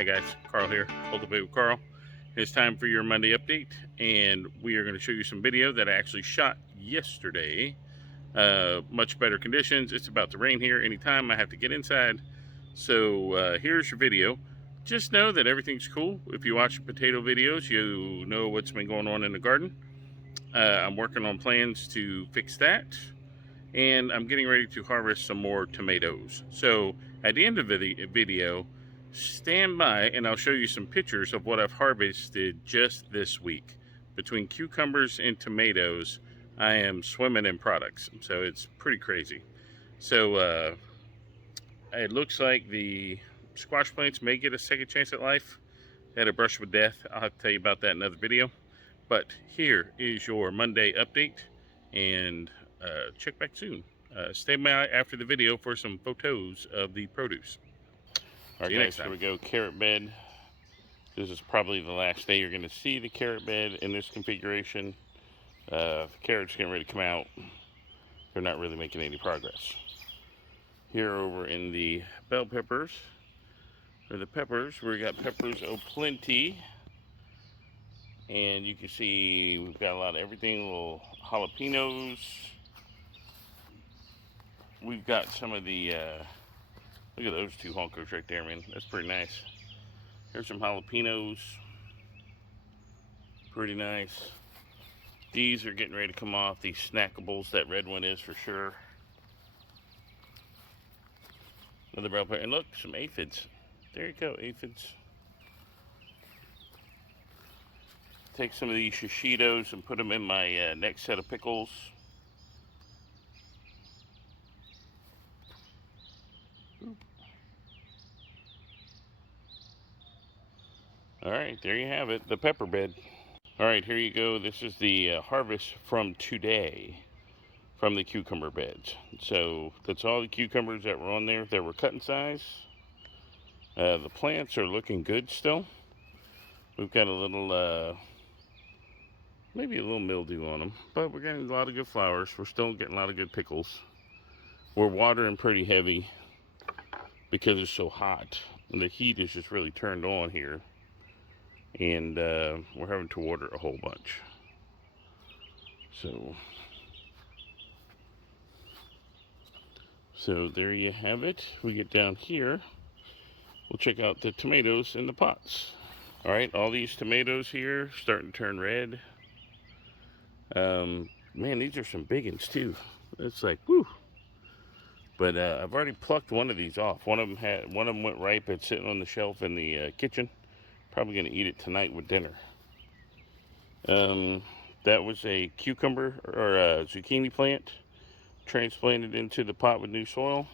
Hey guys, Carl here, Cultivate with Carl. It's time for your Monday update, and we are going to show you some video that I actually shot yesterday. Much better conditions. It's about to rain here anytime I have to get inside. So here's your video. Just know that everything's cool. If you watch potato videos, you know what's been going on in the garden. I'm working on plans to fix that, and I'm getting ready to harvest some more tomatoes. So at the end of the video, stand by and I'll show you some pictures of what I've harvested just this week. Between cucumbers and tomatoes, I am swimming in products, so it's pretty crazy. So it looks like the squash plants may get a second chance at life. Had a brush with death. I'll have to tell you about that in another video. But here is your Monday update, and check back soon. Stay by after the video for some photos of the produce. All right, guys, here we go. Carrot bed. This is probably the last day you're going to see the carrot bed in this configuration. The carrots getting ready to come out. They're not really making any progress. Here over in the bell peppers, or the peppers, we got peppers plenty. And you can see we've got a lot of everything, little jalapenos. We've got some of the, look at those two honkers right there, man. That's pretty nice. Here's some jalapenos. Pretty nice. These are getting ready to come off, these snackables. That red one is for sure. Another bell pepper. And look, some aphids. There you go, aphids. Take some of these shishitos and put them in my next set of pickles. All right, there you have it, the pepper bed. All right, here you go. This is the harvest from today from the cucumber beds. So that's all the cucumbers that were on there that were cut in size. The plants are looking good still. We've got a little, maybe a little mildew on them, but we're getting a lot of good flowers. We're still getting a lot of good pickles. We're watering pretty heavy because it's so hot. And the heat is just really turned on here. And we're having to water a whole bunch. So there you have it. We get down here, we'll check out the tomatoes in the pots. All right, all these tomatoes here starting to turn red. Man, these are some big ones too. It's like, whoo. But I've already plucked one of these off. One of them went ripe. It's sitting on the shelf in the kitchen. Probably gonna eat it tonight with dinner. That was a cucumber or a zucchini plant transplanted into the pot with new soil.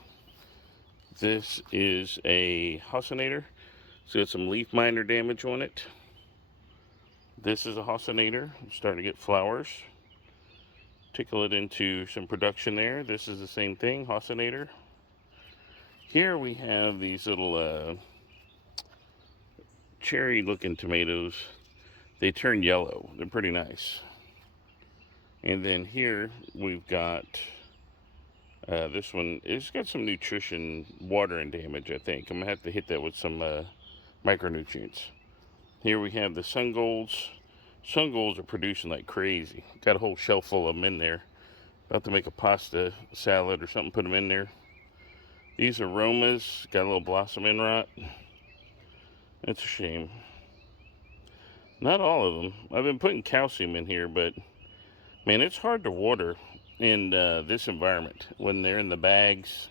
This is a haussinator. So it's some leaf miner damage on it. This is a haussinator. I'm starting to get flowers. Tickle it into some production there. This is the same thing, haussinator. Here we have these little cherry looking tomatoes. They turn yellow. They're pretty nice. And then here we've got this one. It's got some nutrition, watering damage, I think. I'm gonna have to hit that with some micronutrients. Here we have the sun golds. Sun golds are producing like crazy. Got a whole shelf full of them in there. About to make a pasta salad or something, put them in there. These aromas got a little blossom end rot. That's a shame. Not all of them. I've been putting calcium in here, but man, it's hard to water in this environment when they're in the bags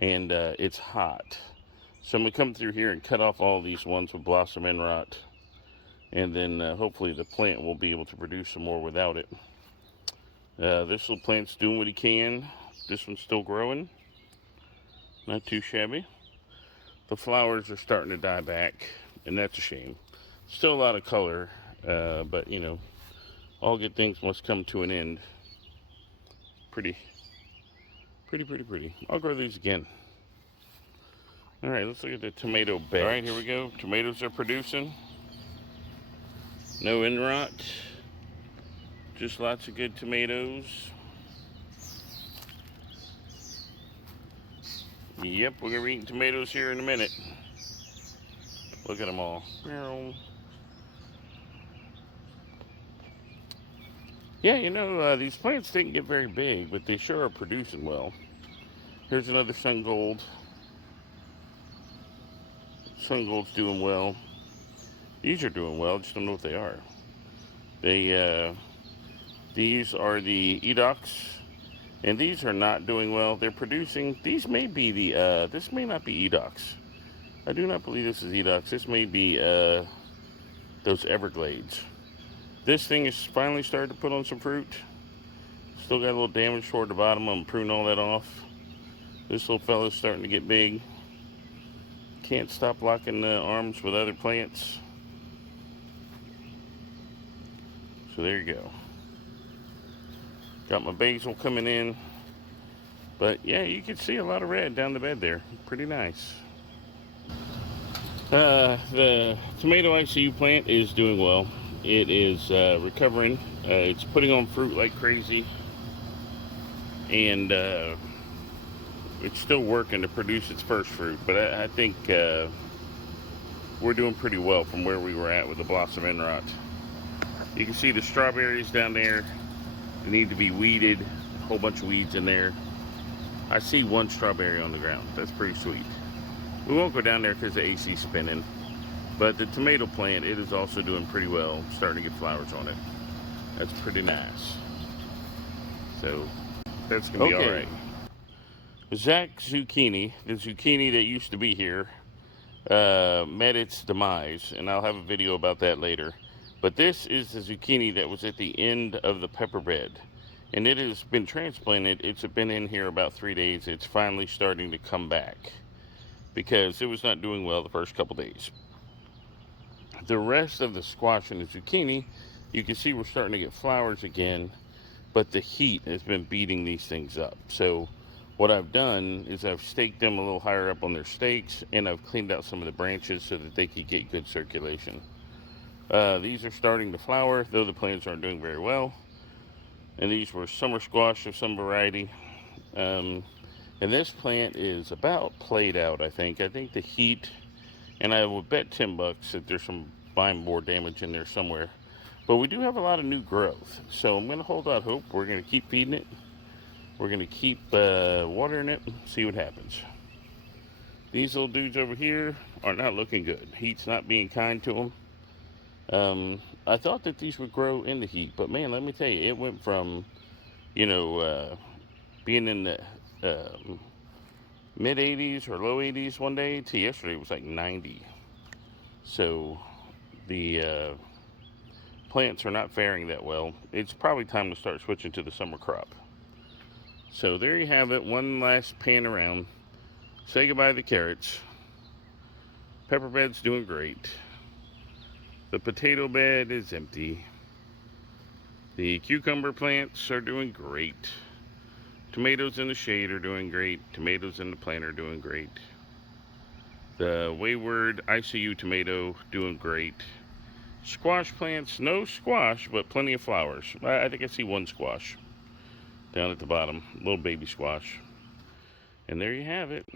and it's hot. So I'm gonna come through here and cut off all these ones with blossom end rot, and then hopefully the plant will be able to produce some more without it. This little plant's doing what he can. This one's still growing. Not too shabby. The flowers are starting to die back, and that's a shame. Still a lot of color, but you know, all good things must come to an end. Pretty. I'll grow these again. All right, let's look at the tomato bed. All right, here we go. Tomatoes are producing. No end rot. Just lots of good tomatoes. Yep, we're gonna be eating tomatoes here in a minute. Look at them all. Yeah, you know, these plants didn't get very big, but they sure are producing well. Here's another sun gold. Sun gold's doing well. These are doing well, just don't know what they are. These are the edox, and these are not doing well. They're producing, these may be this may not be edox. I do not believe this is edox. This may be, those Everglades. This thing is finally starting to put on some fruit. Still got a little damage toward the bottom. I'm pruning all that off. This little fella's starting to get big. Can't stop locking arms with other plants. So there you go. Got my basil coming in. But yeah, you can see a lot of red down the bed there. Pretty nice. The tomato ICU plant is doing well. It is recovering. It's putting on fruit like crazy. And it's still working to produce its first fruit. But I think we're doing pretty well from where we were at with the blossom end rot. You can see the strawberries down there. They need to be weeded. A whole bunch of weeds in there. I see one strawberry on the ground. That's pretty sweet. We won't go down there because the AC's spinning. But the tomato plant, it is also doing pretty well. Starting to get flowers on it. That's pretty nice. So, that's going to be alright. Zach zucchini, the zucchini that used to be here, met its demise. And I'll have a video about that later. But this is the zucchini that was at the end of the pepper bed. And it has been transplanted. It's been in here about 3 days. It's finally starting to come back, because it was not doing well the first couple days. The rest of the squash and the zucchini, you can see we're starting to get flowers again, but the heat has been beating these things up. So what I've done is I've staked them a little higher up on their stakes, and I've cleaned out some of the branches so that they could get good circulation. These are starting to flower, though the plants aren't doing very well. And these were summer squash of some variety. And this plant is about played out, I think. I think the heat, and I would bet $10 that there's some vine borer damage in there somewhere. But we do have a lot of new growth. So I'm going to hold out hope. We're going to keep feeding it. We're going to keep watering it, see what happens. These little dudes over here are not looking good. Heat's not being kind to them. I thought that these would grow in the heat, but man, let me tell you, it went from, you know, being in the mid 80s or low 80s one day to yesterday it was like 90. So the plants are not faring that well. It's probably time to start switching to the summer crop. So there you have it. One last pan around. Say goodbye to the carrots. Pepper bed's doing great. The potato bed is empty. The cucumber plants are doing great. Tomatoes in the shade are doing great. Tomatoes in the plant are doing great. The wayward ICU tomato doing great. Squash plants, no squash, but plenty of flowers. I think I see one squash down at the bottom, little baby squash. And there you have it.